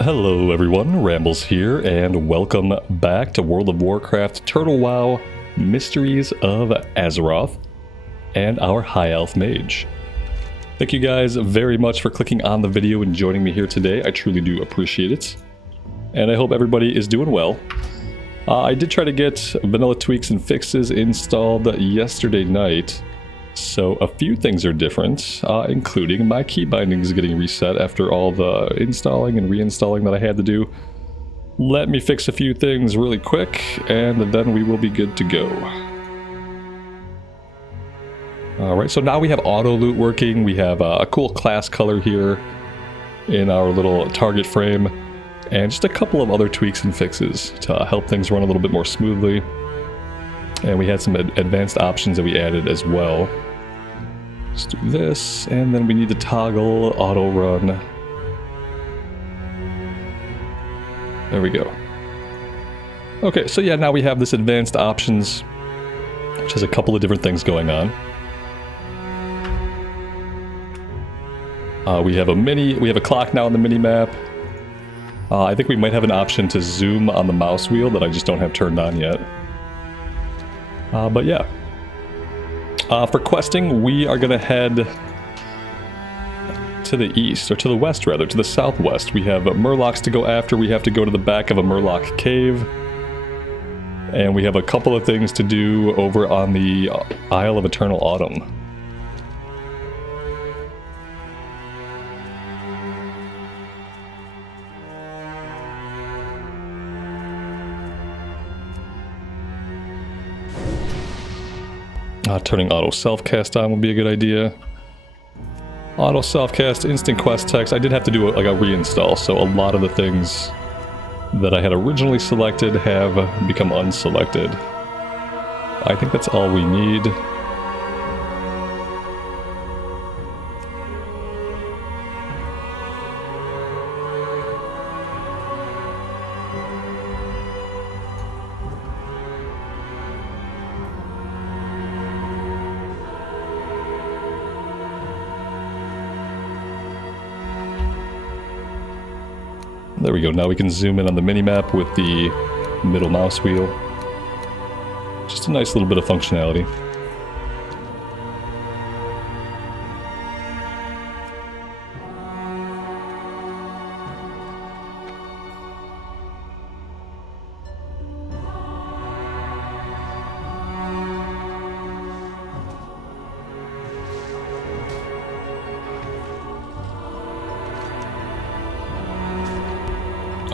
Hello everyone, Rambles here, and welcome back to World of Warcraft Turtle WoW Mysteries of Azeroth and our High Elf Mage. Thank you guys very much for clicking on the video and joining me here today. I truly do appreciate it. And I hope everybody is doing well. I did try to get vanilla tweaks and fixes installed yesterday night. So a few things are different, including my key bindings getting reset after all the installing and reinstalling that I had to do. Let me fix a few things really quick, and then we will be good to go. Alright, so now we have auto loot working. We have a cool class color here in our little target frame, and just a couple of other tweaks and fixes to help things run a little bit more smoothly. And we had some advanced options that we added as well. Let's do this, and then we need to toggle auto run. There we go. Okay, so yeah, now we have this advanced options, which has a couple of different things going on. We have a clock now on the mini map. I think we might have an option to zoom on the mouse wheel that I just don't have turned on yet. But yeah. For questing, we are going to head to the east, or to the west rather, to the southwest. We have Murlocs to go after. We have to go to the back of a Murloc cave. And we have a couple of things to do over on the Isle of Eternal Autumn. Turning auto self-cast on would be a good idea. Auto self-cast, instant quest text. I did have to do like a reinstall, so a lot of the things that I had originally selected have become unselected. I think that's all we need. There we go, now we can zoom in on the minimap with the middle mouse wheel. Just a nice little bit of functionality.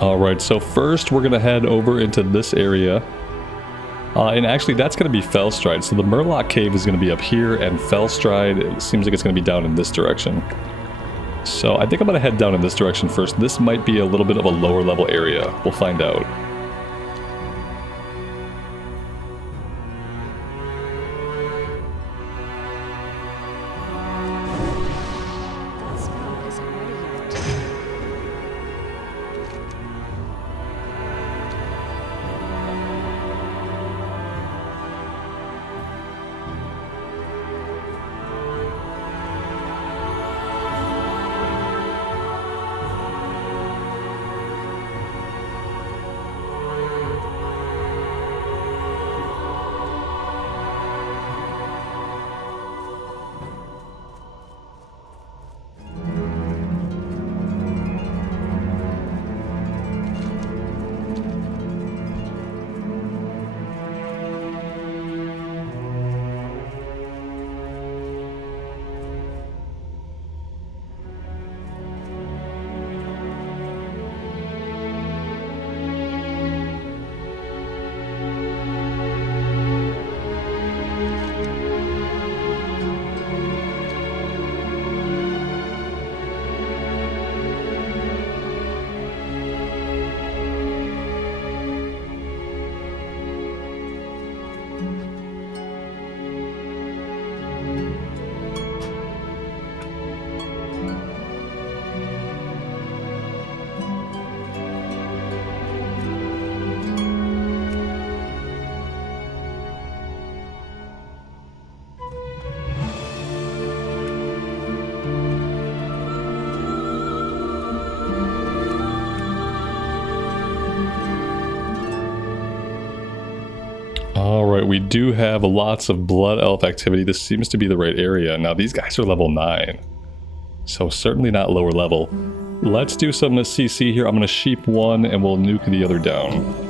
Alright, so first we're going to head over into this area. And actually that's going to be Fellstride. So the Murloc Cave is going to be up here, and Fellstride, it seems like it's going to be down in this direction. So I think I'm going to head down in this direction first. This might be a little bit of a lower level area. We'll find out. Alright, we do have lots of blood elf activity. This seems to be the right area. Now these guys are level 9. So certainly not lower level. Let's do some CC here. I'm going to sheep one and we'll nuke the other down.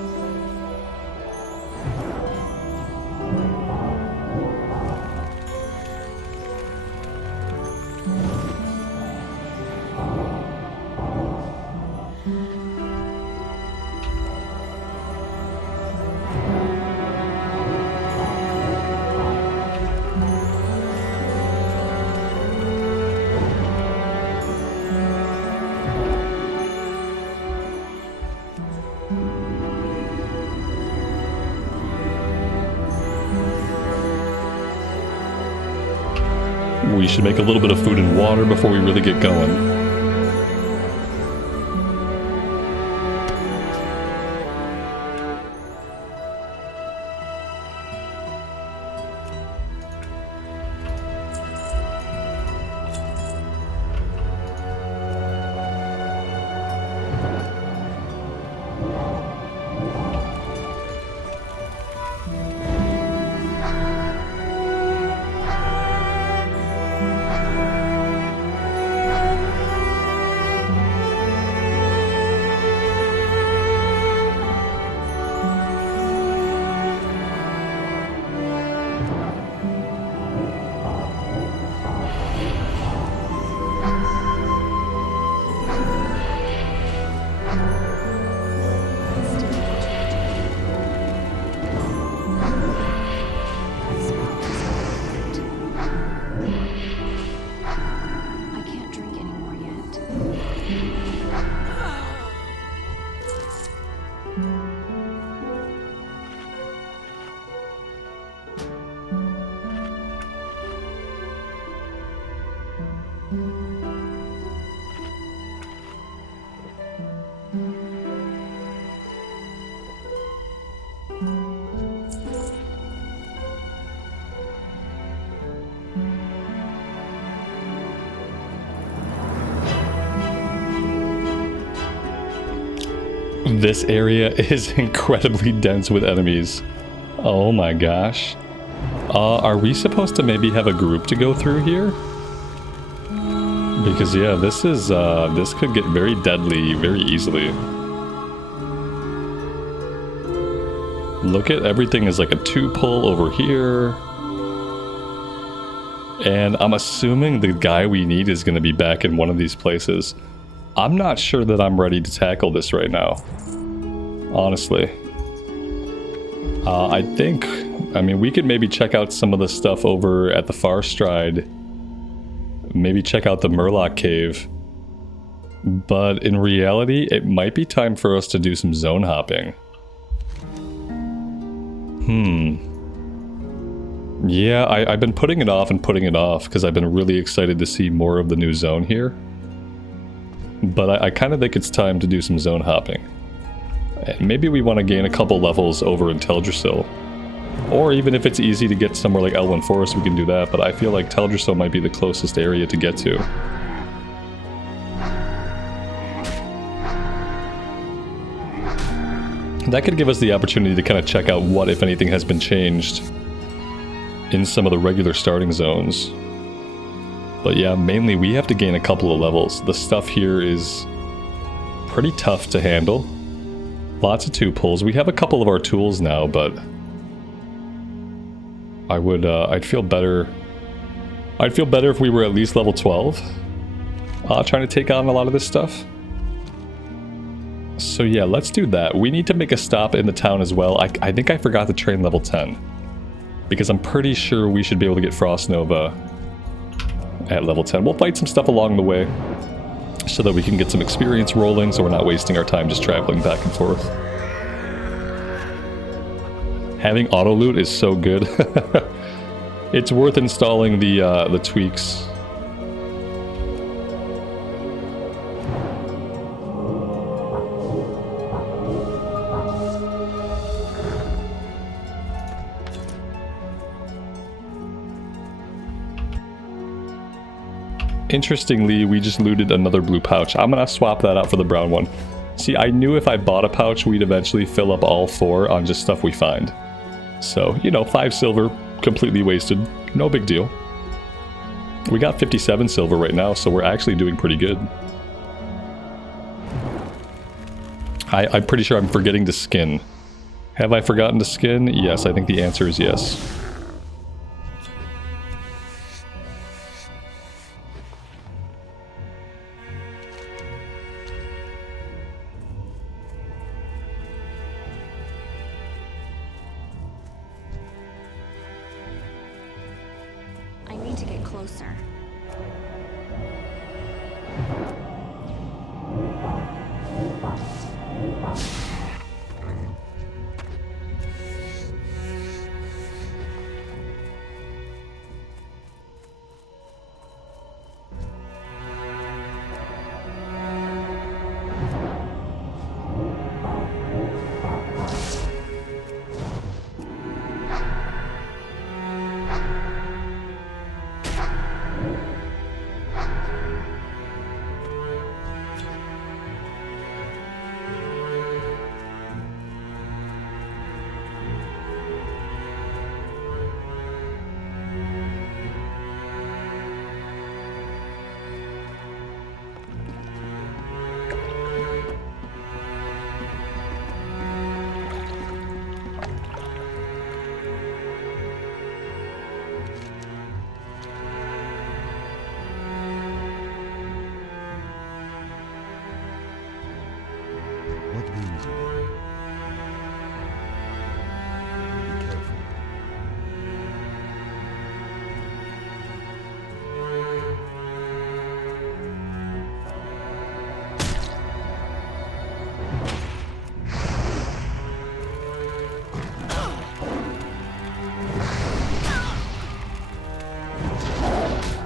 We should make a little bit of food and water before we really get going. This area is incredibly dense with enemies. Oh my gosh. Are we supposed to maybe have a group to go through here? Because yeah, this could get very deadly very easily. Look at everything is like a 2-pull over here. And I'm assuming the guy we need is going to be back in one of these places. I'm not sure that I'm ready to tackle this right now. Honestly. I mean, we could maybe check out some of the stuff over at the Far Stride. Maybe check out the Murloc Cave. But in reality, it might be time for us to do some zone hopping. Yeah, I've been putting it off because I've been really excited to see more of the new zone here. But I kind of think it's time to do some zone hopping. And maybe we want to gain a couple levels over in Teldrassil. Or even if it's easy to get somewhere like Elwyn Forest, we can do that. But I feel like Teldrassil might be the closest area to get to. That could give us the opportunity to kind of check out what, if anything, has been changed in some of the regular starting zones. But yeah, mainly we have to gain a couple of levels. The stuff here is pretty tough to handle. Lots of 2-pulls. We have a couple of our tools now, but I'd feel better. I'd feel better if we were at least level 12. Trying to take on a lot of this stuff. So yeah, let's do that. We need to make a stop in the town as well. I think I forgot to train level 10. Because I'm pretty sure we should be able to get Frost Nova at level 10. We'll fight some stuff along the way so that we can get some experience rolling so we're not wasting our time just traveling back and forth. Having auto loot is so good. It's worth installing the tweaks. Interestingly, we just looted another blue pouch. I'm gonna swap that out for the brown one. See, I knew if I bought a pouch, we'd eventually fill up all 4 on just stuff we find. So, you know, 5 silver, completely wasted. No big deal. We got 57 silver right now, so we're actually doing pretty good. I'm pretty sure I'm forgetting to skin. Have I forgotten to skin? Yes, I think the answer is yes. I need to get closer. What brings you here? Be careful.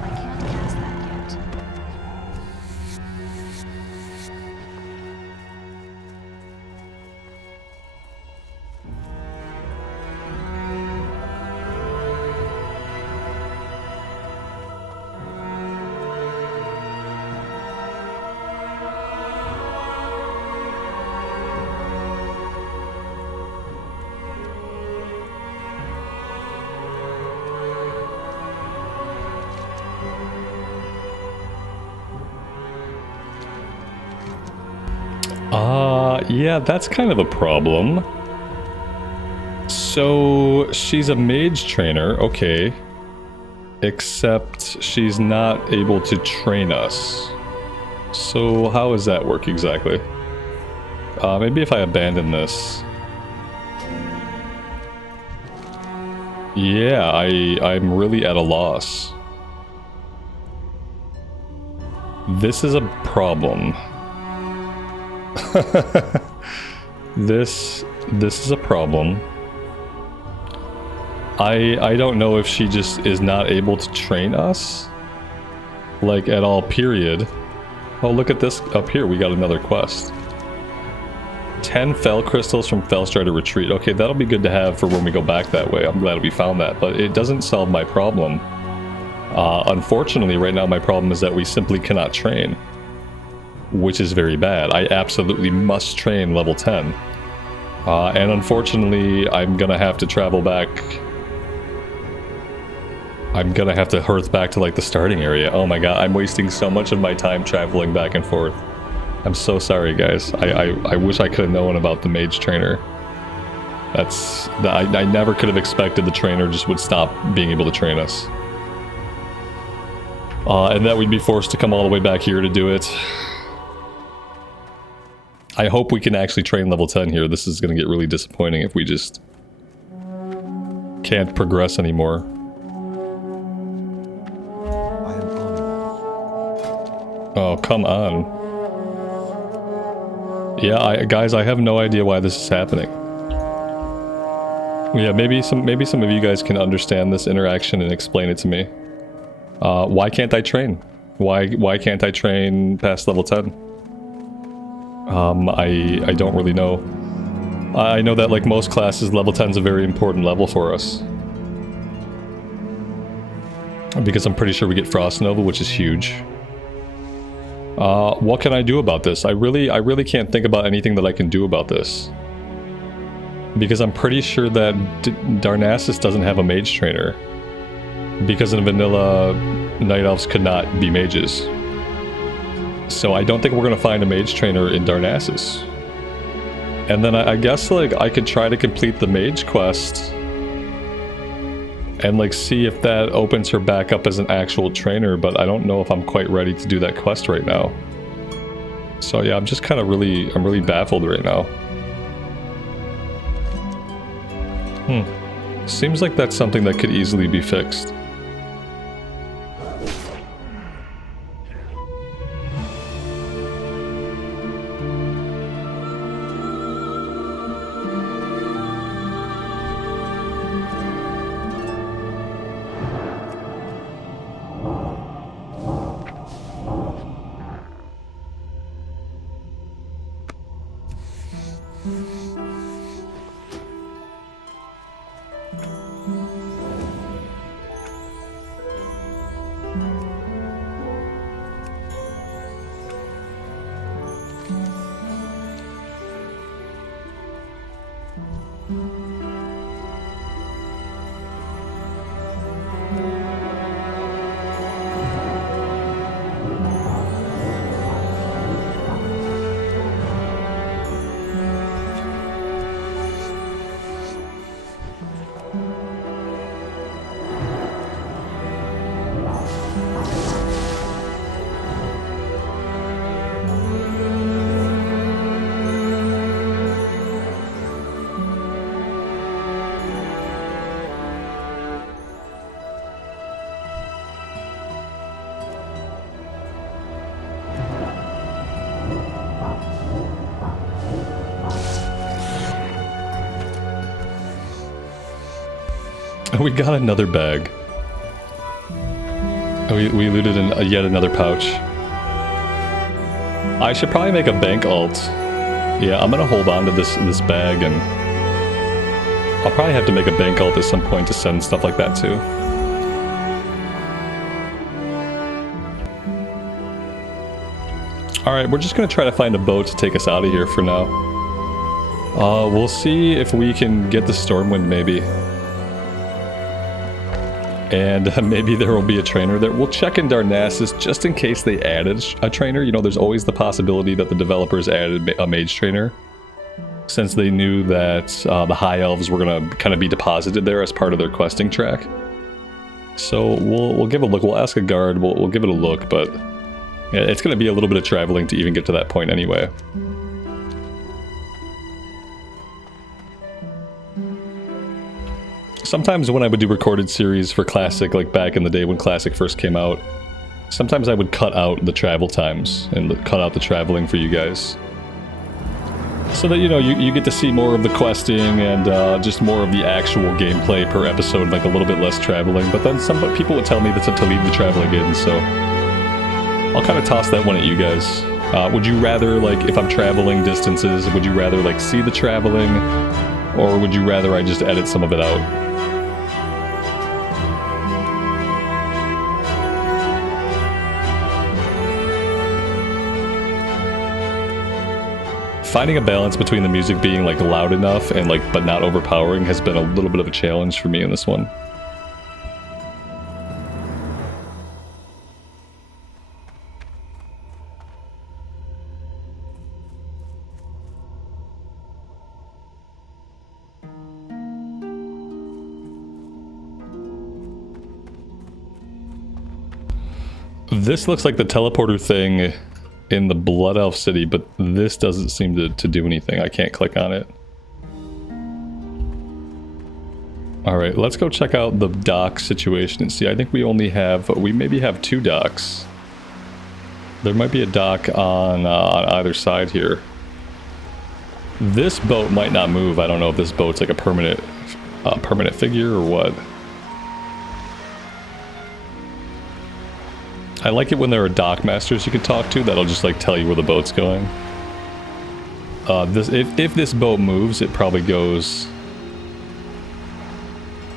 I can't cast that yet. Yeah, that's kind of a problem. So, she's a mage trainer, okay. Except she's not able to train us. So, how does that work exactly? Maybe if I abandon this. Yeah, I'm really at a loss. This is a problem. This is a problem. I don't know if she just is not able to train us, like at all, period. Oh, look at this up here. We got another quest. 10 fell crystals from Fellstrider Retreat. Okay, that'll be good to have for when we go back that way. I'm glad we found that, but it doesn't solve my problem. Unfortunately, right now my problem is that we simply cannot train, which is very bad. I absolutely must train level 10. And unfortunately, I'm gonna have to travel back. I'm gonna have to hearth back to like the starting area. Oh my god, I'm wasting so much of my time traveling back and forth. I'm so sorry, guys. I wish I could have known about the Mage Trainer. I never could have expected the trainer just would stop being able to train us. And that we'd be forced to come all the way back here to do it. I hope we can actually train level 10 here. This is going to get really disappointing if we just can't progress anymore. I am honored. Oh, come on. Yeah, guys, I have no idea why this is happening. Yeah, maybe some of you guys can understand this interaction and explain it to me. Why can't I train? Why can't I train past level 10? I don't really know. I know that like most classes, level 10 is a very important level for us. Because I'm pretty sure we get Frost Nova, which is huge. What can I do about this? I really can't think about anything that I can do about this. Because I'm pretty sure that Darnassus doesn't have a Mage Trainer. Because in vanilla, Night Elves could not be mages. So I don't think we're going to find a Mage Trainer in Darnassus. And then I guess, like, I could try to complete the Mage quest and, like, see if that opens her back up as an actual trainer, but I don't know if I'm quite ready to do that quest right now. So yeah, I'm just kind of I'm really baffled right now. Seems like that's something that could easily be fixed. We got another bag. We looted yet another pouch. I should probably make a bank alt. Yeah, I'm gonna hold on to this bag, and I'll probably have to make a bank alt at some point to send stuff like that too. Alright, we're just gonna try to find a boat to take us out of here for now. We'll see if we can get the Stormwind maybe. And maybe there will be a trainer there. We'll check in Darnassus just in case they added a trainer. You know, there's always the possibility that the developers added a Mage Trainer, since they knew that the High Elves were going to kind of be deposited there as part of their questing track. So we'll give a look. We'll ask a guard. We'll give it a look, but yeah, it's going to be a little bit of traveling to even get to that point anyway. Sometimes when I would do recorded series for Classic, like back in the day when Classic first came out, sometimes I would cut out the travel times and cut out the traveling for you guys. So that, you know, you get to see more of the questing and just more of the actual gameplay per episode, like a little bit less traveling. But then some people would tell me that to leave the traveling in, so I'll kind of toss that one at you guys. Would you rather, like, if I'm traveling distances, would you rather, like, see the traveling, or would you rather I just edit some of it out? Finding a balance between the music being, like, loud enough and, like, but not overpowering has been a little bit of a challenge for me in this one. This looks like the teleporter thing in the Blood Elf City, but this doesn't seem to do anything. I can't click on it. Alright, let's go check out the dock situation and see. I think we maybe have 2 docks. There might be a dock on either side here. This boat might not move. I don't know if this boat's like a permanent figure or what. I like it when there are dock masters you can talk to that'll just, like, tell you where the boat's going. If this boat moves, it probably goes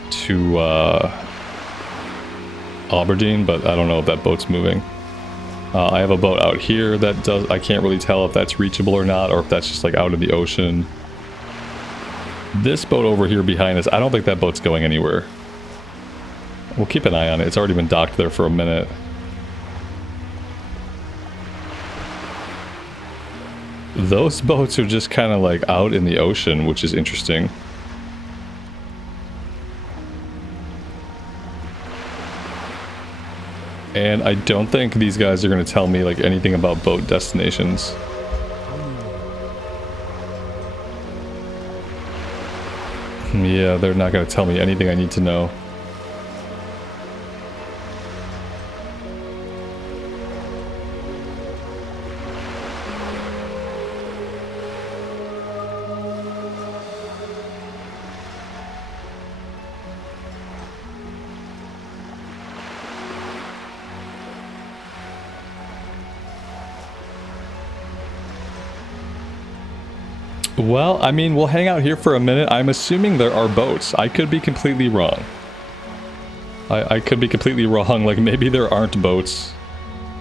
to Aberdeen, but I don't know if that boat's moving. I have a boat out here that I can't really tell if that's reachable or not, or if that's just, like, out in the ocean. This boat over here behind us, I don't think that boat's going anywhere. We'll keep an eye on it. It's already been docked there for a minute. Those boats are just kind of like out in the ocean, which is interesting. And I don't think these guys are going to tell me like anything about boat destinations. Yeah, they're not going to tell me anything I need to know. Well, I mean, we'll hang out here for a minute. I'm assuming there are boats. I could be completely wrong. I could be completely wrong. Like, maybe there aren't boats.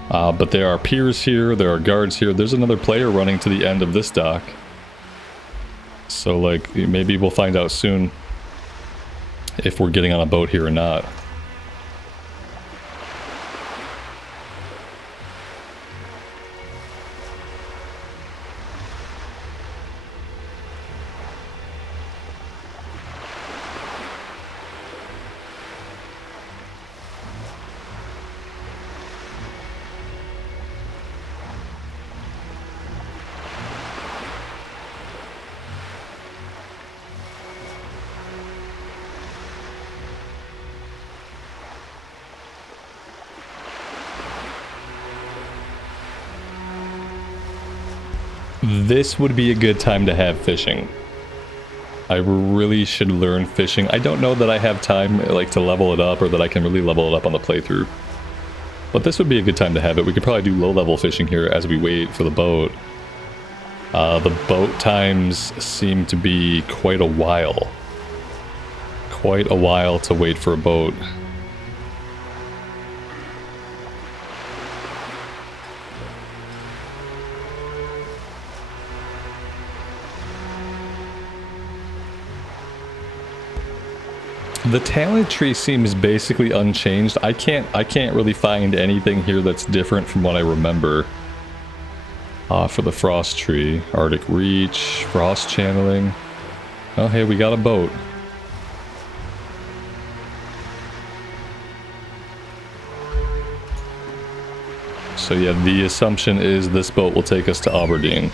But there are piers here. There are guards here. There's another player running to the end of this dock. So, like, maybe we'll find out soon if we're getting on a boat here or not. This would be a good time to have fishing. I really should learn fishing. I don't know that I have time like to level it up or that I can really level it up on the playthrough. But this would be a good time to have it. We could probably do low-level fishing here as we wait for the boat. The boat times seem to be quite a while. Quite a while to wait for a boat. The talent tree seems basically unchanged. I can't really find anything here that's different from what I remember. For the frost tree, Arctic Reach, frost channeling. Oh, hey, we got a boat. So yeah, the assumption is this boat will take us to Aberdeen.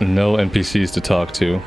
No NPCs to talk to.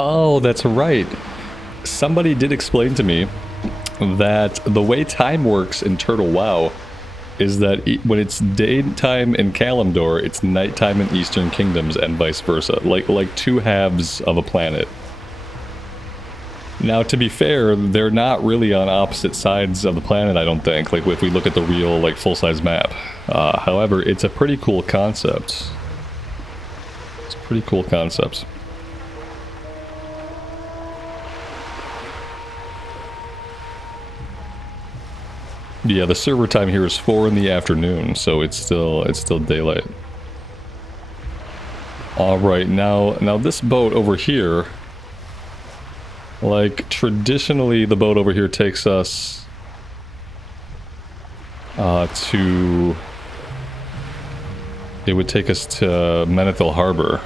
Oh, that's right. Somebody did explain to me that the way time works in Turtle WoW is that when it's daytime in Kalimdor, it's nighttime in Eastern Kingdoms and vice versa, like two halves of a planet. Now, to be fair, they're not really on opposite sides of the planet, I don't think, like if we look at the real, like, full-size map. However, it's a pretty cool concept. It's a pretty cool concept. Yeah, the server time here is 4 in the afternoon, so it's still daylight. All right, now this boat over here, like traditionally the boat over here takes us to, it would take us to Stonefield Harbor.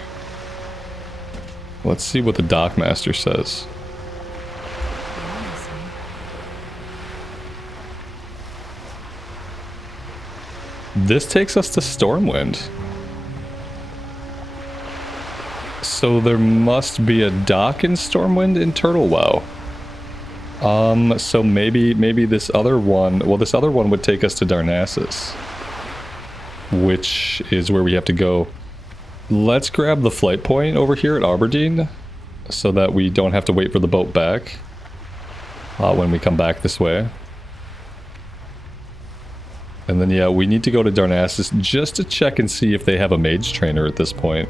Let's see what the dockmaster says. This takes us to Stormwind. So there must be a dock in Stormwind in Turtle WoW. So maybe this other one, well, this other one would take us to Darnassus, which is where we have to go. Let's grab the flight point over here at Aberdeen so that we don't have to wait for the boat back when we come back this way. And then, yeah, we need to go to Darnassus just to check and see if they have a Mage Trainer at this point.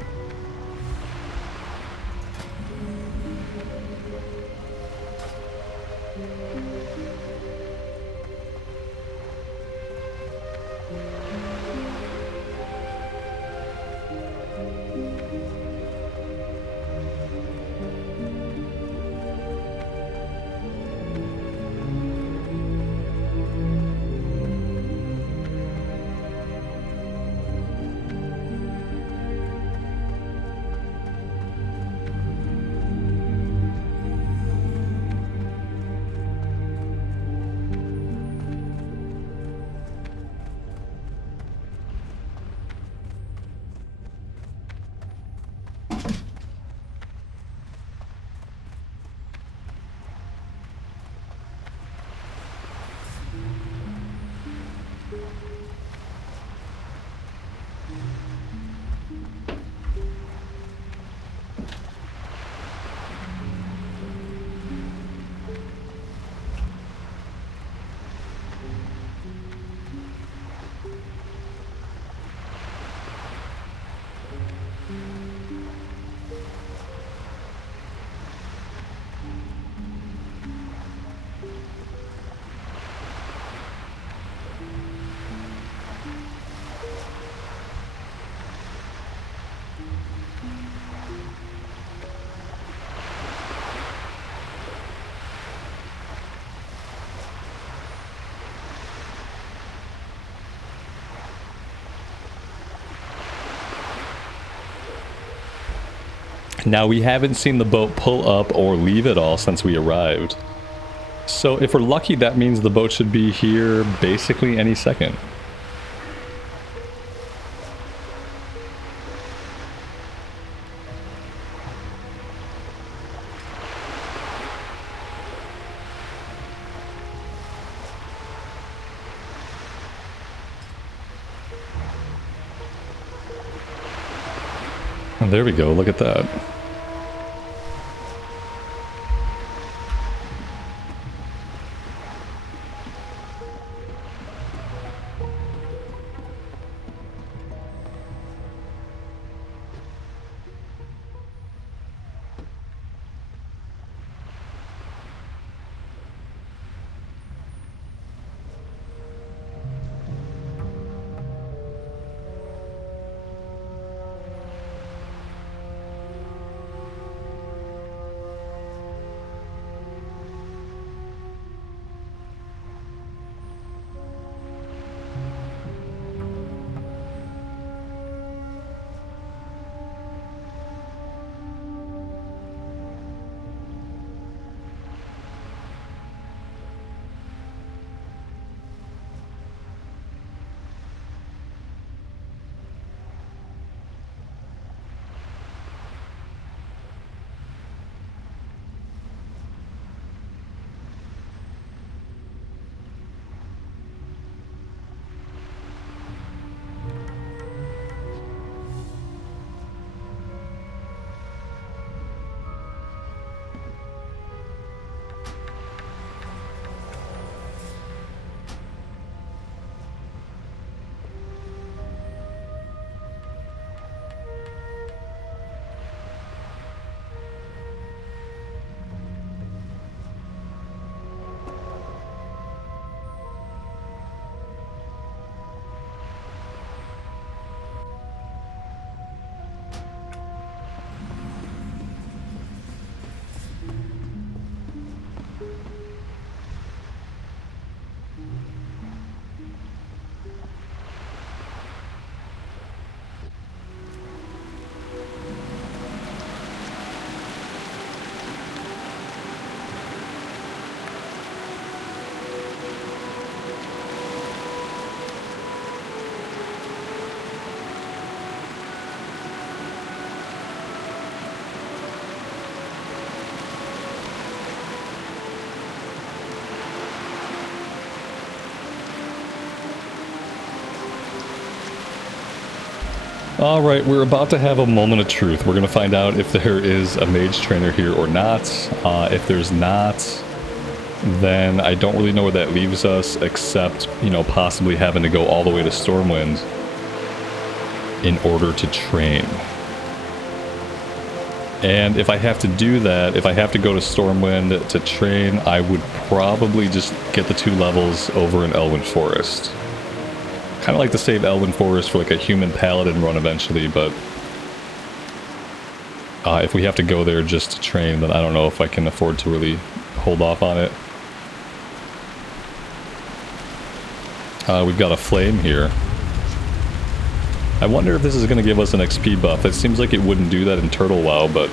Now, we haven't seen the boat pull up or leave at all since we arrived. So if we're lucky, that means the boat should be here basically any second. And there we go, look at that. Alright, we're about to have a moment of truth. We're going to find out if there is a Mage Trainer here or not. If there's not, then I don't really know where that leaves us, except, you know, possibly having to go all the way to Stormwind in order to train. And if I have to do that, if I have to go to Stormwind to train, I would probably just get the 2 levels over in Elwyn Forest. Kind of like to save Elwyn Forest for like a human paladin run eventually, but if we have to go there just to train, then I don't know if I can afford to really hold off on it. We've got a flame here. I wonder if this is going to give us an XP buff. It seems like it wouldn't do that in Turtle WoW, but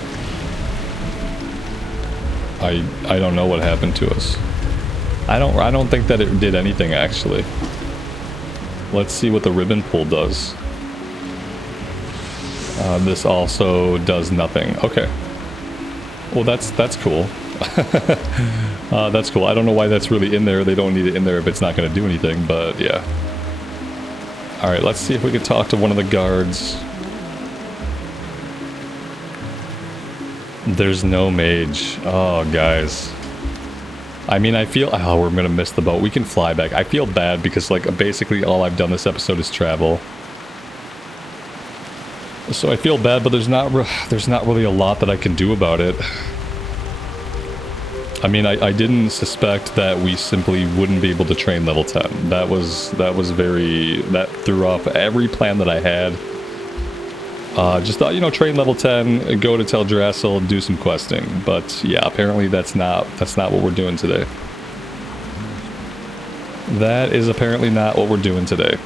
I don't know what happened to us. I don't think that it did anything actually. Let's see what the ribbon pull does. This also does nothing. Okay. Well, that's cool. That's cool. I don't know why that's really in there. They don't need it in there if it's not going to do anything, but yeah. Alright, let's see if we can talk to one of the guards. There's no mage. Oh, guys. I mean, I feel... Oh, we're going to miss the boat. We can fly back. I feel bad because, like, basically all I've done this episode is travel. So I feel bad, but there's not really a lot that I can do about it. I mean, I didn't suspect that we simply wouldn't be able to train level 10. That threw off every plan that I had. Just thought, you know, train level 10, go to Teldrassil, do some questing. But yeah, apparently that's not what we're doing today. That is apparently not what we're doing today.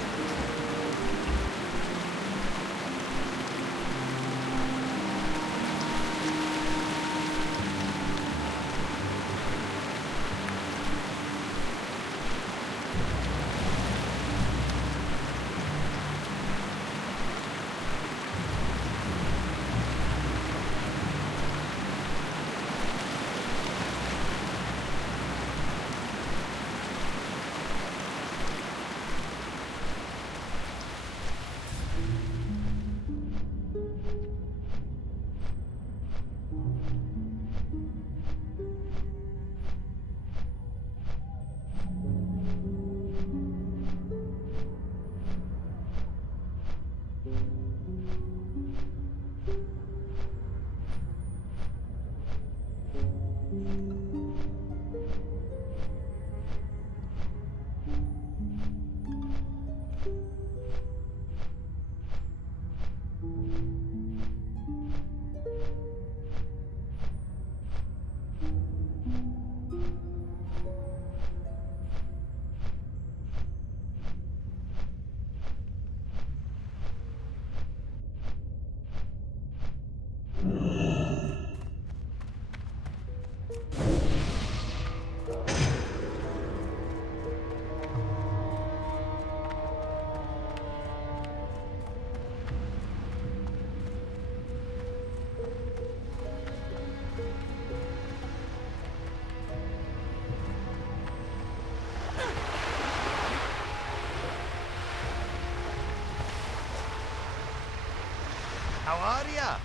How are ya?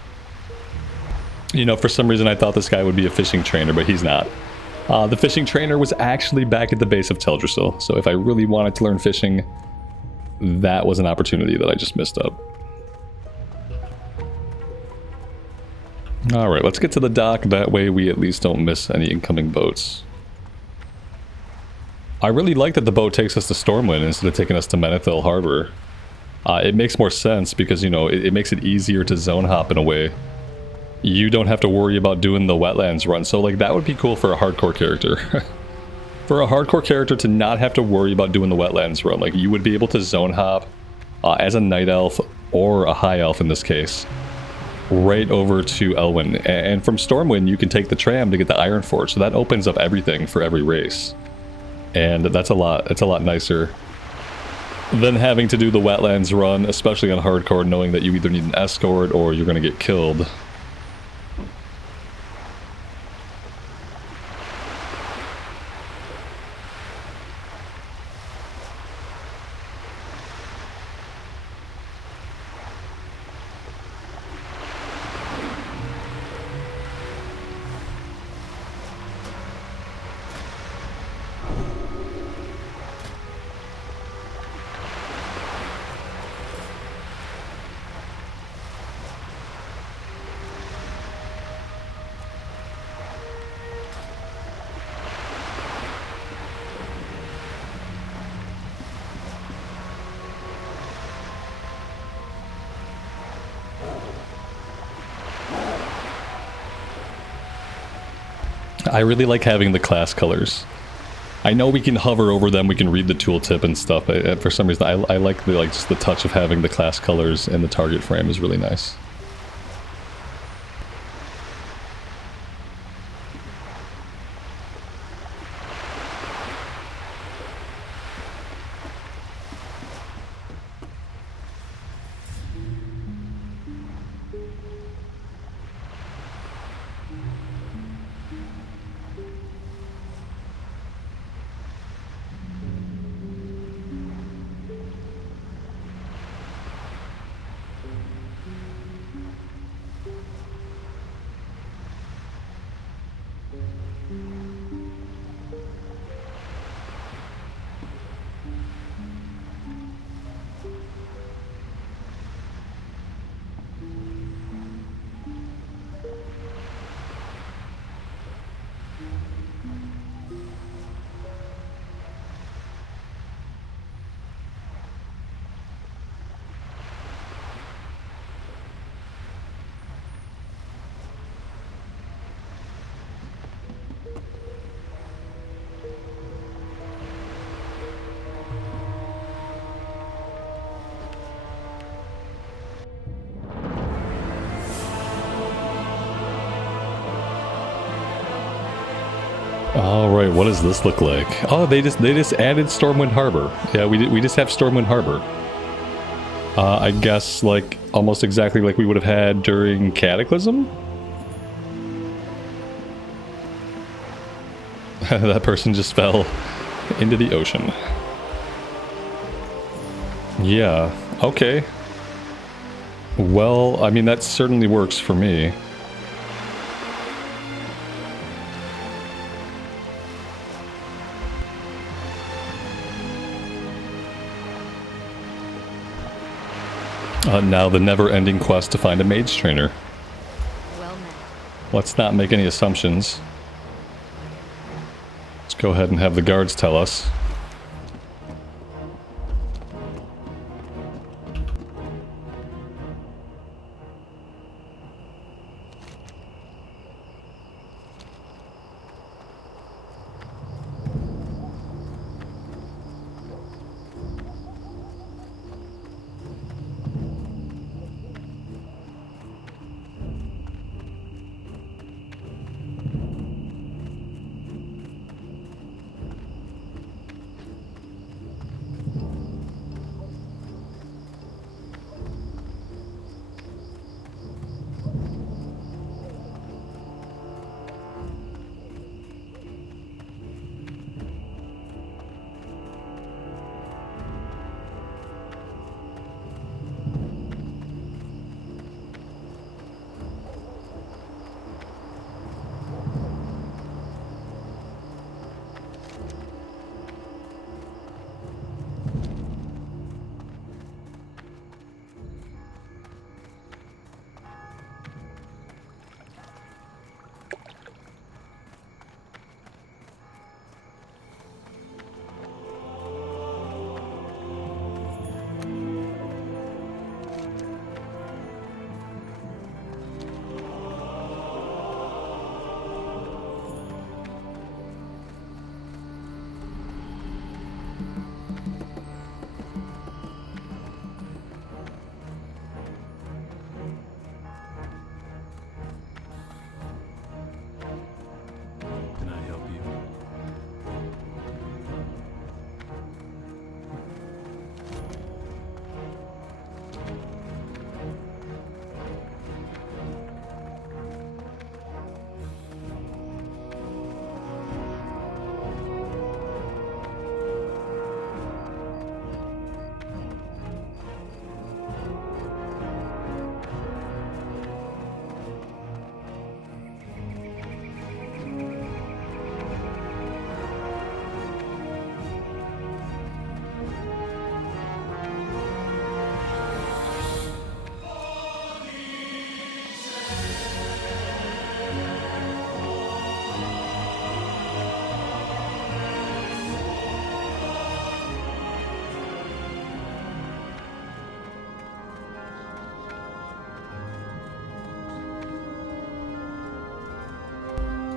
You know, for some reason I thought this guy would be a fishing trainer, but he's not. The fishing trainer was actually back at the base of Teldrassil, so if I really wanted to learn fishing, that was an opportunity that I just missed up. Alright, let's get to the dock, that way we at least don't miss any incoming boats. I really like that the boat takes us to Stormwind instead of taking us to Stonefield Harbor. It makes more sense because, you know, it makes it easier to zone hop in a way. You don't have to worry about doing the wetlands run, so like that would be cool for a hardcore character. For a hardcore character to not have to worry about doing the wetlands run, like you would be able to zone hop as a night elf or a high elf in this case, right over to Elwyn. And from Stormwind you can take the tram to get the Iron Forge, so that opens up everything for every race. And it's a lot nicer than having to do the wetlands run, especially on hardcore, knowing that you either need an escort or you're going to get killed. I really like having the class colors. I know we can hover over them, we can read the tooltip and stuff, but for some reason I like the just the touch of having the class colors in the target frame is really nice. All right, what does this look like? Oh, they just added Stormwind Harbor. Yeah, we just have Stormwind Harbor. I guess like almost exactly like we would have had during Cataclysm. That person just fell into the ocean. Yeah. Okay. Well, I mean that certainly works for me. Now the never-ending quest to find a Mage Trainer. Well met. Let's not make any assumptions. Let's go ahead and have the guards tell us.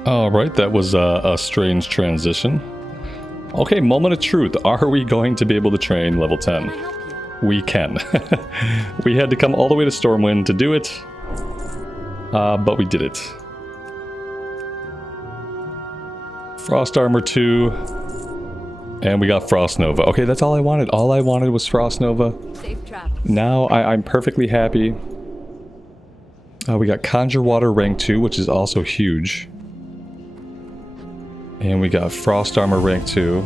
Alright, that was a strange transition. Okay, moment of truth. Are we going to be able to train level 10? Can I help you? We can. We had to come all the way to Stormwind to do it. But we did it. Frost Armor 2. And we got Frost Nova. Okay, that's all I wanted. All I wanted was Frost Nova. Safe travel. Now I'm perfectly happy. We got Conjure Water rank 2, which is also huge. And we got Frost Armor rank 2.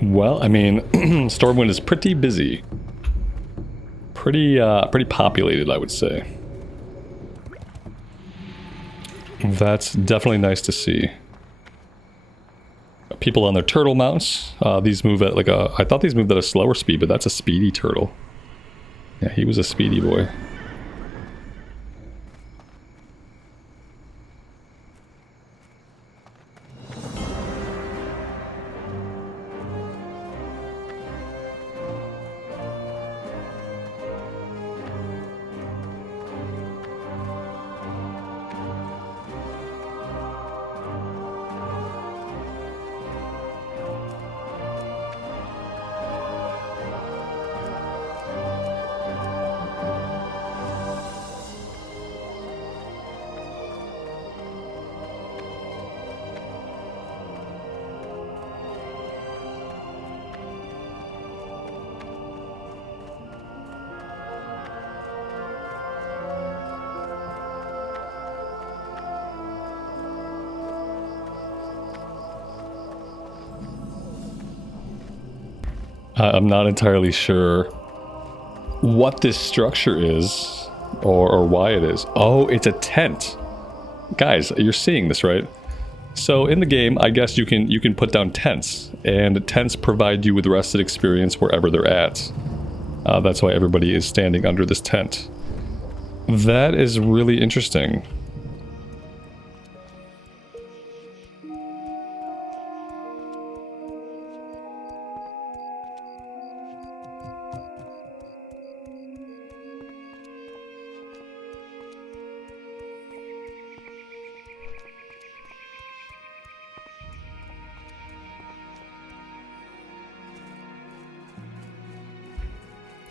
Well, I mean, Stormwind is pretty busy. Pretty populated, I would say. That's definitely nice to see. People on their turtle mounts. These move at like a... I thought these moved at a slower speed, but that's a speedy turtle. Yeah, he was a speedy boy. I'm not entirely sure what this structure is or why it is. Oh, it's a tent. Guys, you're seeing this, right? So in the game, I guess you can put down tents, and tents provide you with rested experience wherever they're at. That's why everybody is standing under this tent. That is really interesting.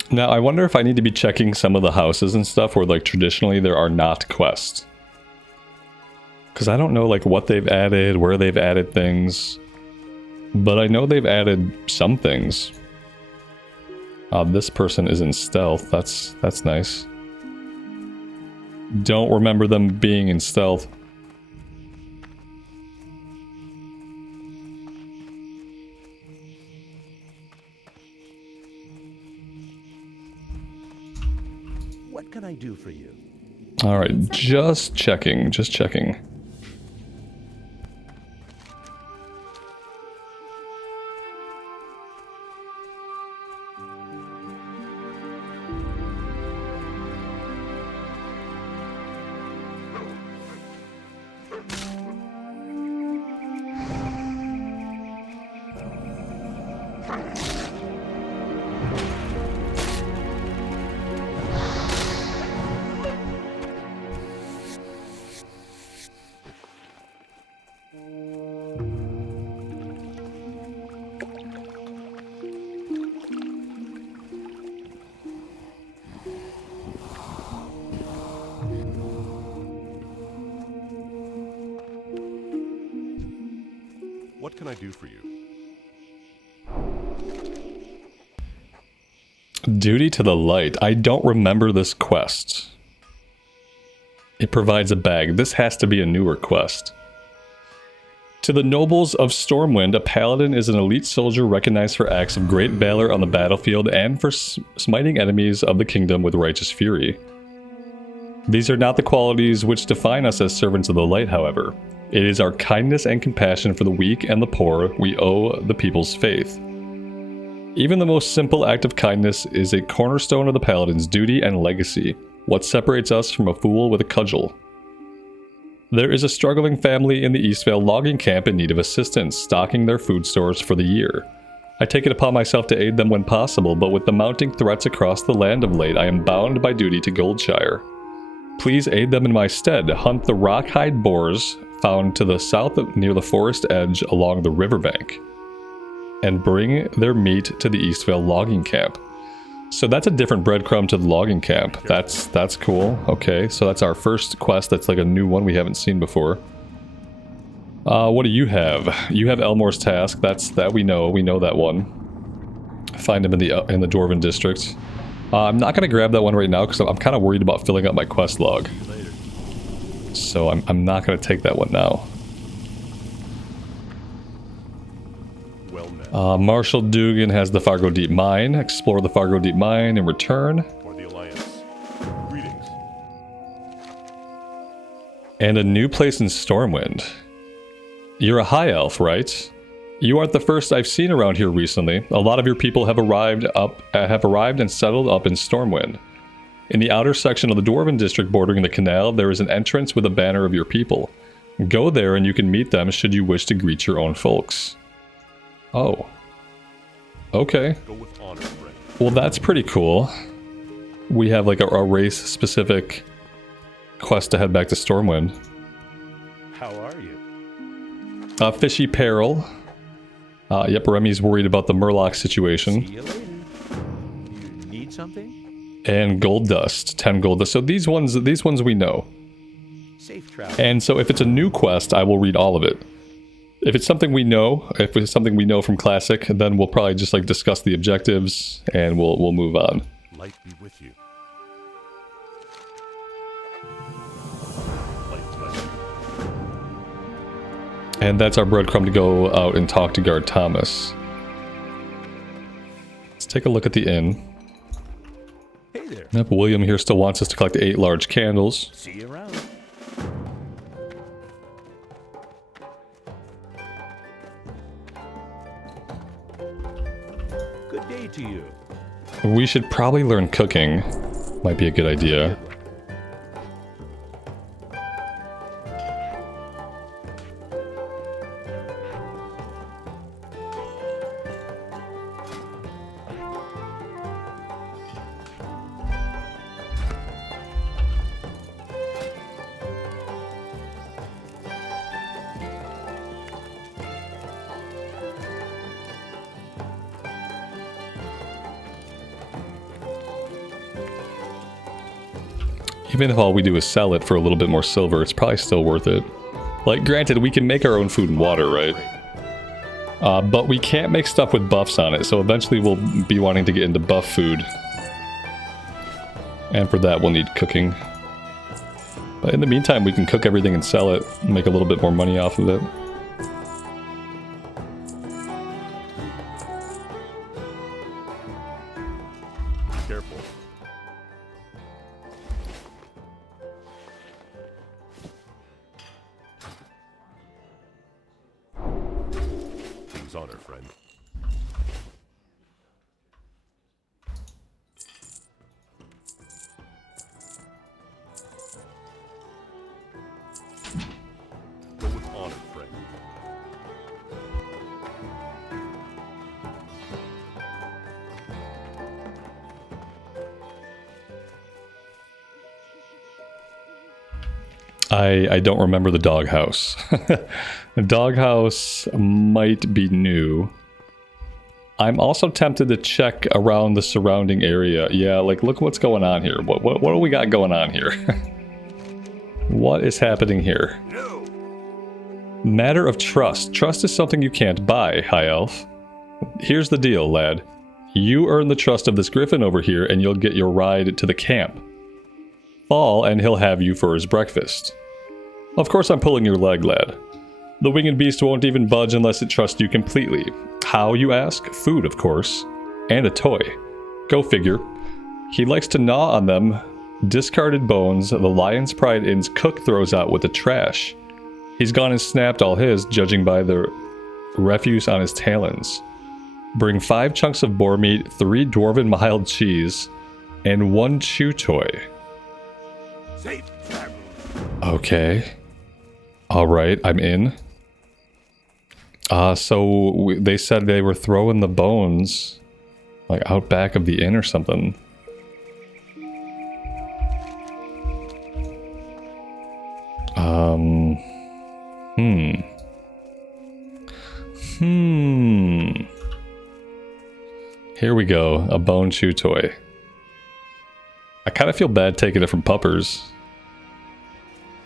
Now, I wonder if I need to be checking some of the houses and stuff where, like, traditionally there are not quests. Because I don't know, like, what they've added, where they've added things. But I know they've added some things. This person is in stealth. That's nice. Don't remember them being in stealth. What can I do for you? All right, just checking, just checking. can I do for you? Duty to the Light. I don't remember this quest. It provides a bag. This has to be a newer quest. To the nobles of Stormwind, a paladin is an elite soldier recognized for acts of great valor on the battlefield and for smiting enemies of the kingdom with righteous fury. These are not the qualities which define us as servants of the light, however. It is our kindness and compassion for the weak and the poor we owe the people's faith. Even the most simple act of kindness is a cornerstone of the paladin's duty and legacy, what separates us from a fool with a cudgel. There is a struggling family in the Eastvale logging camp in need of assistance, stocking their food stores for the year. I take it upon myself to aid them when possible, but with the mounting threats across the land of late, I am bound by duty to Goldshire. Please aid them in my stead. Hunt the rock-hide boars found to the south near the forest edge along the riverbank, and bring their meat to the Eastvale logging camp. So that's a different breadcrumb to the logging camp. That's cool. Okay, so that's our first quest. That's like a new one we haven't seen before. What do you have? You have Elmore's Task. That we know. We know that one. Find him in the Dwarven district. I'm not gonna grab that one right now because I'm kind of worried about filling up my quest log. So I'm not gonna take that one now. Marshal Dugan has the Fargo Deep Mine. Explore the Fargo Deep Mine and return. For the Alliance. Greetings. And a new place in Stormwind. You're a high elf, right? You aren't the first I've seen around here recently. A lot of your people have arrived and settled up in Stormwind. In the outer section of the Dwarven district bordering the canal, there is an entrance with a banner of your people. Go there and you can meet them should you wish to greet your own folks. Oh. Okay. Go with honor, friend. Well, that's pretty cool. We have like a race-specific quest to head back to Stormwind. How are you? Fishy Peril. Yep, Remy's worried about the Murloc situation. See you later. You need something? And Gold Dust. 10 Gold Dust. So these ones we know. Safe travel. And so if it's a new quest, I will read all of it. If it's something we know, from Classic, then we'll probably just like discuss the objectives and we'll move on. Light be with you. Light bless you. And that's our breadcrumb to go out and talk to Guard Thomas. Let's take a look at the inn. Hey there. Yep, William here still wants us to collect 8 large candles. See you around. Good day to you. We should probably learn cooking. Might be a good idea. Even if all we do is sell it for a little bit more silver, it's probably still worth it. Like, granted, we can make our own food and water, right? But we can't make stuff with buffs on it, so eventually we'll be wanting to get into buff food. And for that, we'll need cooking. But in the meantime, we can cook everything and sell it, and make a little bit more money off of it. Careful. King's honor, friend. Go with honor, friend. I don't remember the doghouse. The doghouse might be new. I'm also tempted to check around the surrounding area. Yeah, like, look what's going on here. What do we got going on here? What is happening here? Matter of trust. Trust is something you can't buy, High Elf. Here's the deal, lad. You earn the trust of this griffin over here and you'll get your ride to the camp. Fall and he'll have you for his breakfast. Of course I'm pulling your leg, lad. The winged beast won't even budge unless it trusts you completely. How, you ask? Food, of course. And a toy. Go figure. He likes to gnaw on them. Discarded bones the Lion's Pride Inn's cook throws out with the trash. He's gone and snapped all his, judging by the refuse on his talons. Bring 5 chunks of boar meat, 3 dwarven mild cheese, and 1 chew toy. Safe travel. Okay. Alright, I'm in. They said they were throwing the bones, like, out back of the inn or something. Here we go, a bone chew toy. I kind of feel bad taking it from puppers.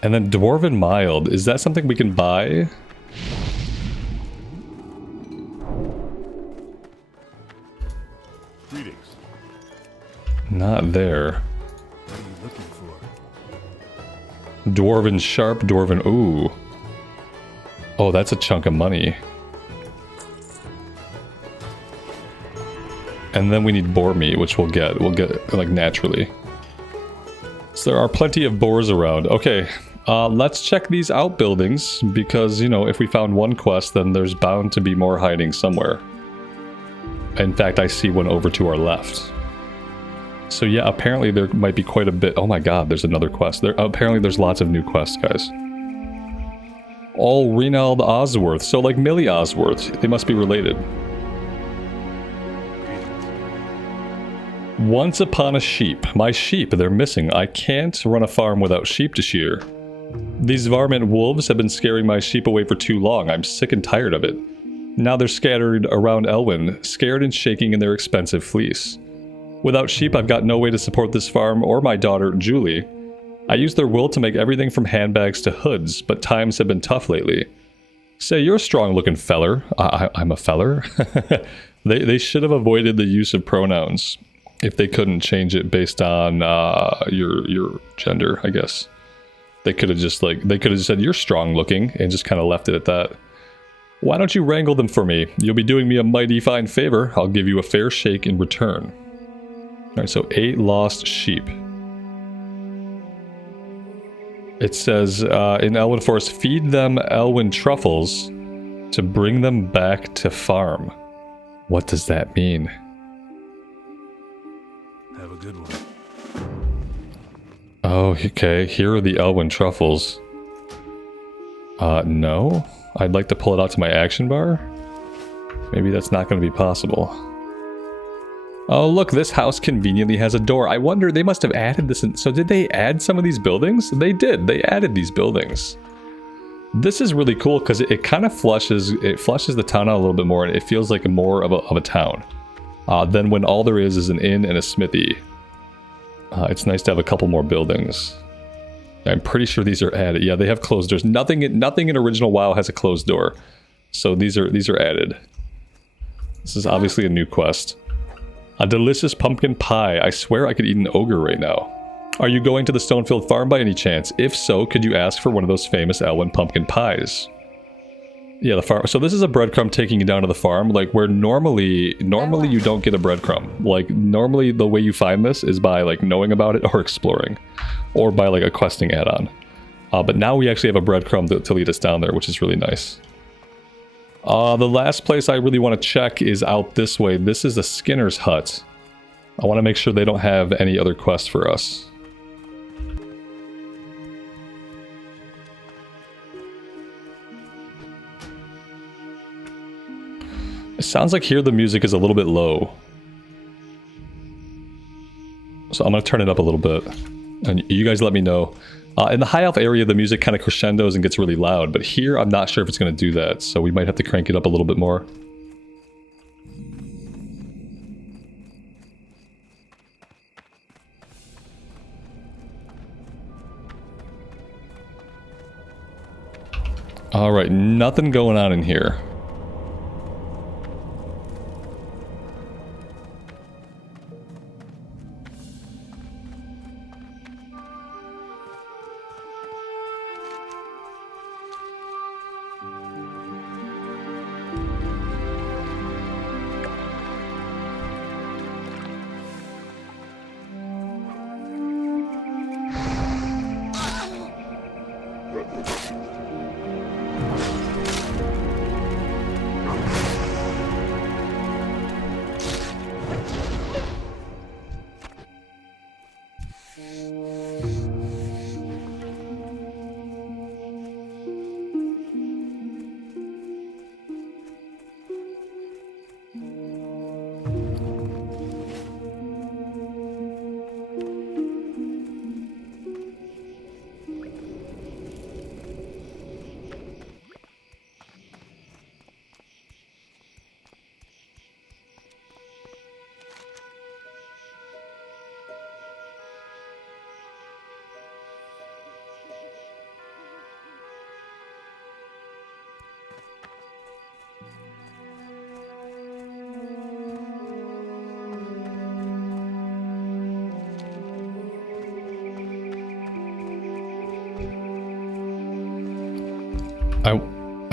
And then Dwarven Mild, is that something we can buy? Greetings. Not there. What are you looking for? Dwarven Sharp, Dwarven... Ooh. Oh, that's a chunk of money. And then we need boar meat, which we'll get. We'll get it, like, naturally. So there are plenty of boars around. Okay, let's check these outbuildings, because, you know, if we found one quest, then there's bound to be more hiding somewhere. In fact, I see one over to our left. So yeah, apparently there might be quite a bit. Oh my god, there's another quest. Apparently there's lots of new quests, guys. All Renald Osworth, so like Millie Osworth. They must be related. Once upon a sheep. My sheep, they're missing. I can't run a farm without sheep to shear. These varmint wolves have been scaring my sheep away for too long. I'm sick and tired of it. Now they're scattered around Elwyn, scared and shaking in their expensive fleece. Without sheep, I've got no way to support this farm or my daughter, Julie. I use their wool to make everything from handbags to hoods, but times have been tough lately. Say, you're a strong-looking feller. I'm a feller? They should have avoided the use of pronouns. If they couldn't change it based on your gender, I guess. They could have just said you're strong looking and just kind of left it at that. Why don't you wrangle them for me? You'll be doing me a mighty fine favor. I'll give you a fair shake in return. Alright, so 8 lost sheep. It says in Elwyn Forest, feed them Elwyn truffles to bring them back to farm. What does that mean? Have a good one. Oh, okay. Here are the Elwyn truffles. No. I'd like to pull it out to my action bar. Maybe that's not going to be possible. Oh, look, this house conveniently has a door. I wonder, they must have added this in. So did they add some of these buildings? They did. They added these buildings. This is really cool because it kind of flushes the town out a little bit more, and it feels like more of a town. Than when all there is an inn and a smithy. It's nice to have a couple more buildings. I'm pretty sure these are added. Yeah, they have closed doors. Nothing in original WoW has a closed door. So these are added. This is obviously a new quest. A delicious pumpkin pie. I swear I could eat an ogre right now. Are you going to the Stonefield Farm by any chance? If so, could you ask for one of those famous Elwyn pumpkin pies? Yeah, the farm. So this is a breadcrumb taking you down to the farm, like where normally you don't get a breadcrumb. Like normally the way you find this is by like knowing about it or exploring, or by like a questing add-on. But now we actually have a breadcrumb to lead us down there, which is really nice. The last place I really want to check is out this way. This is the Skinner's Hut. I want to make sure they don't have any other quests for us. It sounds like here the music is a little bit low. So I'm going to turn it up a little bit. And you guys let me know. In the High Elf area, the music kind of crescendos and gets really loud. But here, I'm not sure if it's going to do that. So we might have to crank it up a little bit more. Alright, nothing going on in here.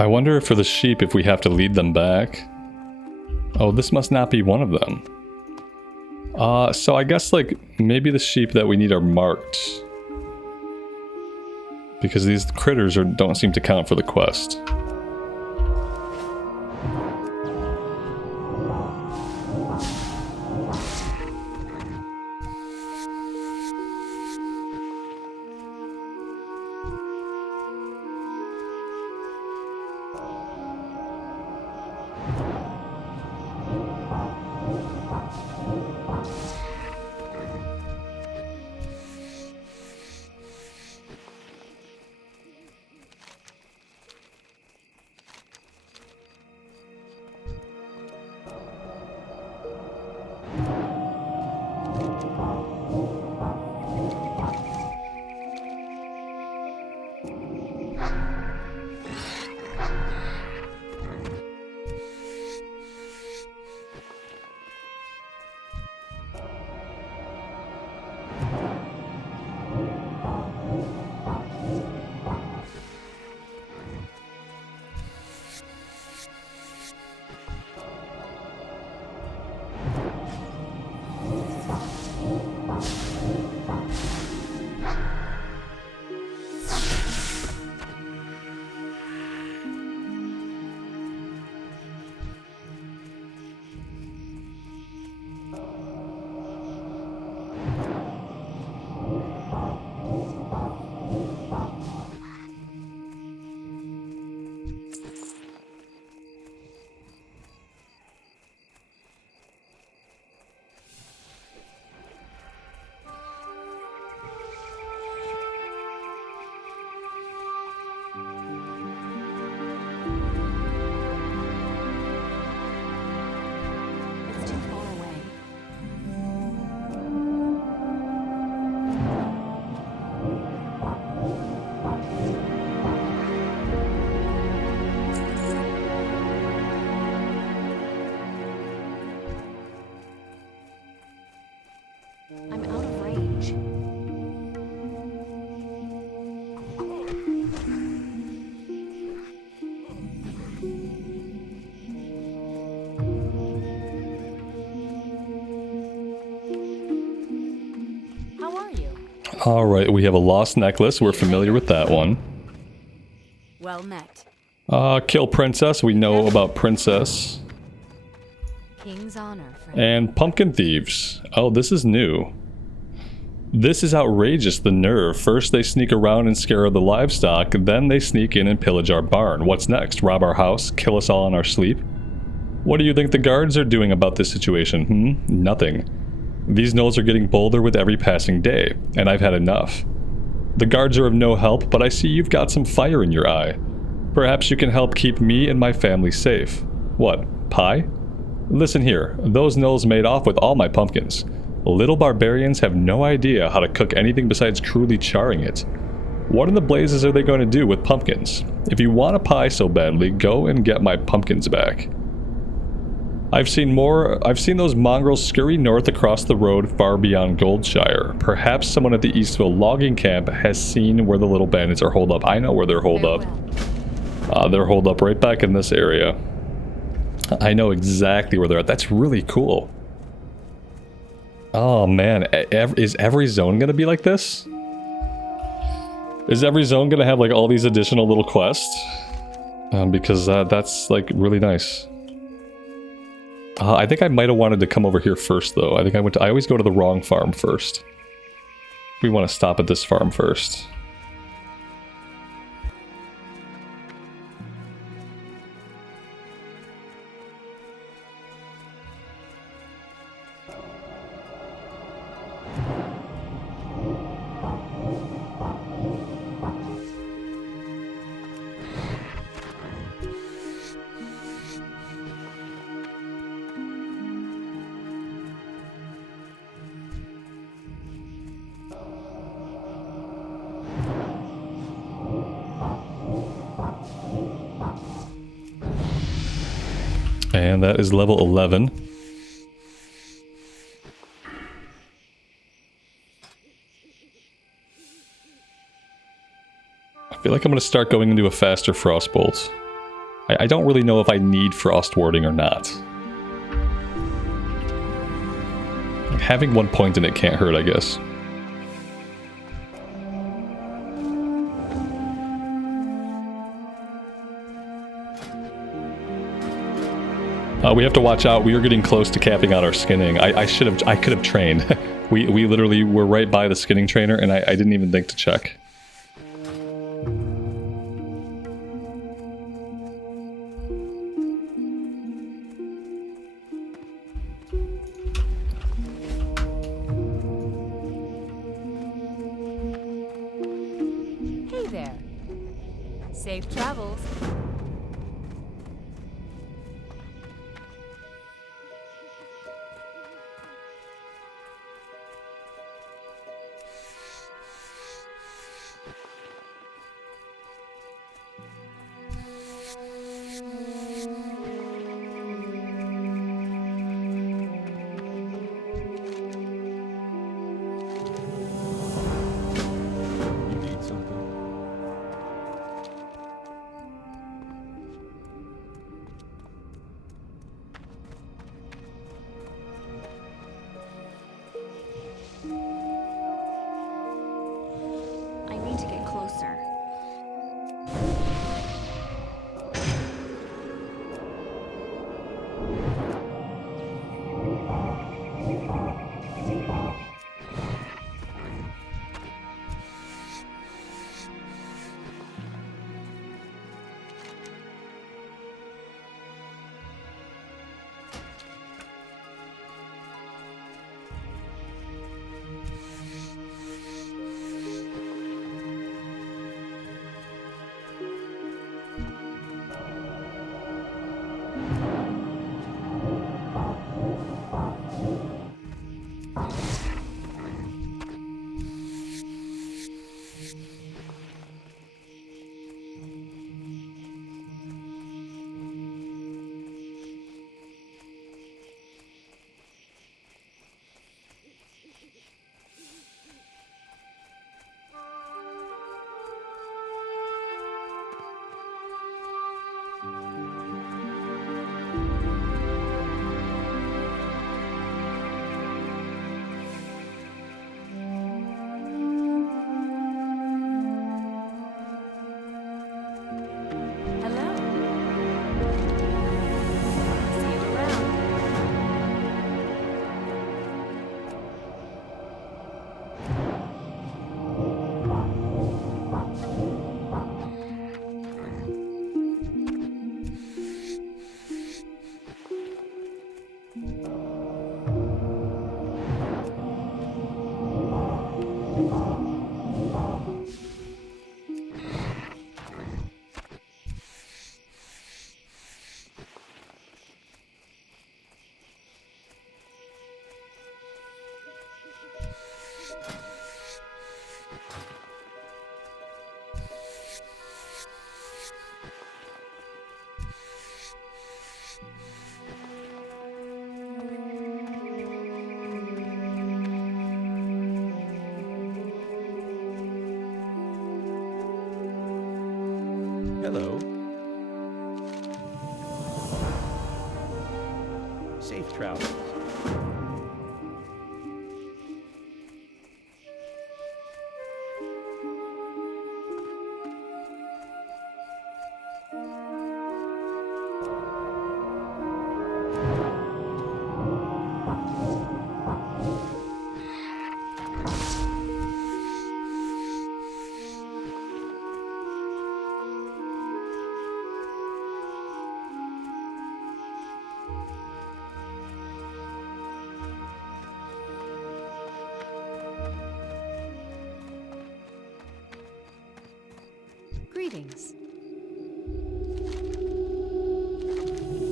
I wonder if for the sheep if we have to lead them back. Oh, this must not be one of them. So I guess like maybe the sheep that we need are marked. Because these critters don't seem to count for the quest. It's too far away. I'm out of range. How are you? Alright, we have a lost necklace. We're familiar with that one. Well met. Kill Princess. We know about Princess. King's honor, friend. And Pumpkin Thieves. Oh, this is new. This is outrageous, the nerve. First they sneak around and scare the livestock, then they sneak in and pillage our barn. What's next? Rob our house? Kill us all in our sleep? What do you think the guards are doing about this situation? Nothing. These gnolls are getting bolder with every passing day, and I've had enough. The guards are of no help, but I see you've got some fire in your eye. Perhaps you can help keep me and my family safe. What, pie? Listen here, those gnolls made off with all my pumpkins. Little barbarians have no idea how to cook anything besides cruelly charring it. What in the blazes are they going to do with pumpkins? If you want a pie so badly, go and get my pumpkins back. I've seen those mongrels scurry north across the road far beyond Goldshire. Perhaps someone at the Eastville logging camp has seen where the little bandits are holed up. I know where they're holed up. They're holed up right back in this area. I know exactly where they're at. That's really cool. Oh man, is every zone gonna be like this? Is every zone gonna have like all these additional little quests? Because that's like really nice. I think I might have wanted to come over here first though. I think I always go to the wrong farm first. We want to stop at this farm first. And that is level 11. I feel like I'm going to start going into a faster Frostbolt. I don't really know if I need Frost Warding or not. Having 1 point in it can't hurt, I guess. We have to watch out. We are getting close to capping out our skinning. I could have trained. we literally were right by the skinning trainer, and I didn't even think to check. Hey there. Safe travels. Hello. Safe travels. Greetings.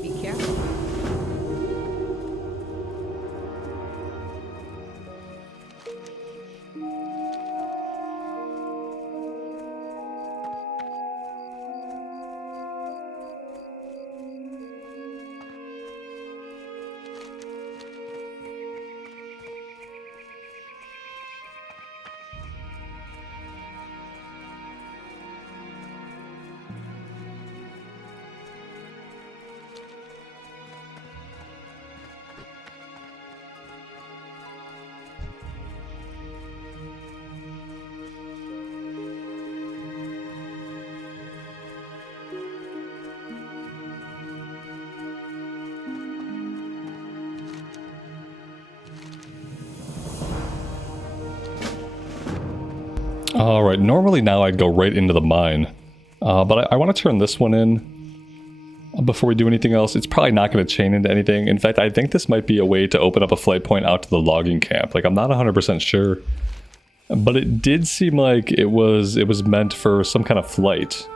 Be careful. Alright, normally now I'd go right into the mine. But I want to turn this one in before we do anything else. It's probably not going to chain into anything. In fact, I think this might be a way to open up a flight point out to the logging camp. Like, I'm not 100% sure. But it did seem like it was meant for some kind of flight.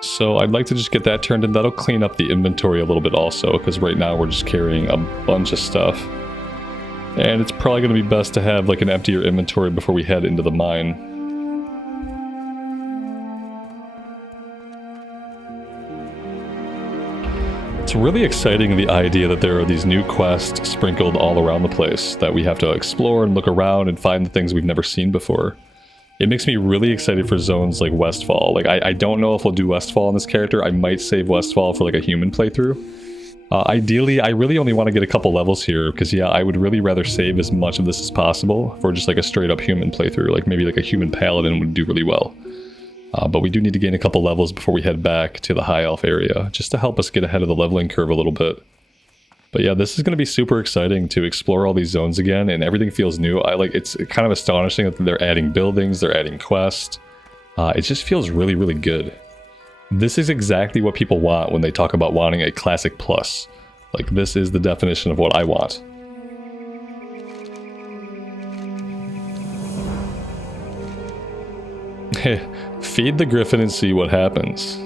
So I'd like to just get that turned in. That'll clean up the inventory a little bit also, because right now we're just carrying a bunch of stuff. And it's probably going to be best to have like an emptier inventory before we head into the mine. It's really exciting, the idea that there are these new quests sprinkled all around the place that we have to explore and look around and find the things we've never seen before. It makes me really excited for zones like Westfall. Like, I don't know if we'll do Westfall on this character. I might save Westfall for like a human playthrough. Ideally, I really only want to get a couple levels here because, yeah, I would really rather save as much of this as possible for just like a straight up human playthrough. Like maybe like a human paladin would do really well. But we do need to gain a couple levels before we head back to the High Elf area, just to help us get ahead of the leveling curve a little bit. But yeah, this is going to be super exciting to explore all these zones again, and everything feels new. It's kind of astonishing that they're adding buildings, they're adding quests. It just feels really, really good. This is exactly what people want when they talk about wanting a classic plus. Like, this is the definition of what I want. Feed the griffin and see what happens.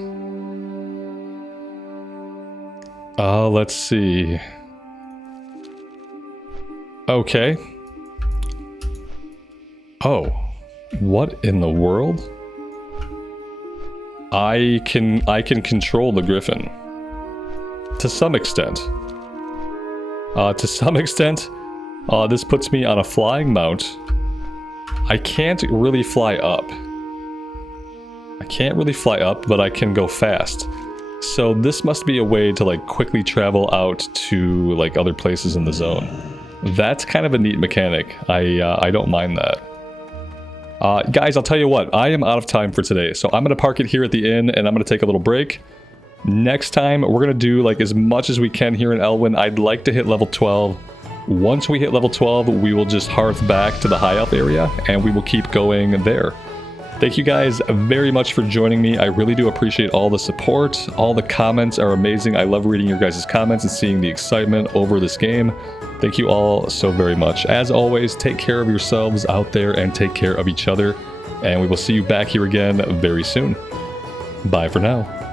Let's see. Okay. Oh. What in the world? I can control the griffin. To some extent. This puts me on a flying mount. I can't really fly up. But I can go fast. So this must be a way to like quickly travel out to like other places in the zone. That's kind of a neat mechanic. I don't mind that. Guys, I'll tell you what, I am out of time for today, so I'm going to park it here at the inn, and I'm going to take a little break. Next time, we're going to do like as much as we can here in Elwyn. I'd like to hit level 12. Once we hit level 12, we will just hearth back to the High Elf area, and we will keep going there. Thank you guys very much for joining me. I really do appreciate all the support. All the comments are amazing. I love reading your guys' comments and seeing the excitement over this game. Thank you all so very much. As always, take care of yourselves out there and take care of each other. And we will see you back here again very soon. Bye for now.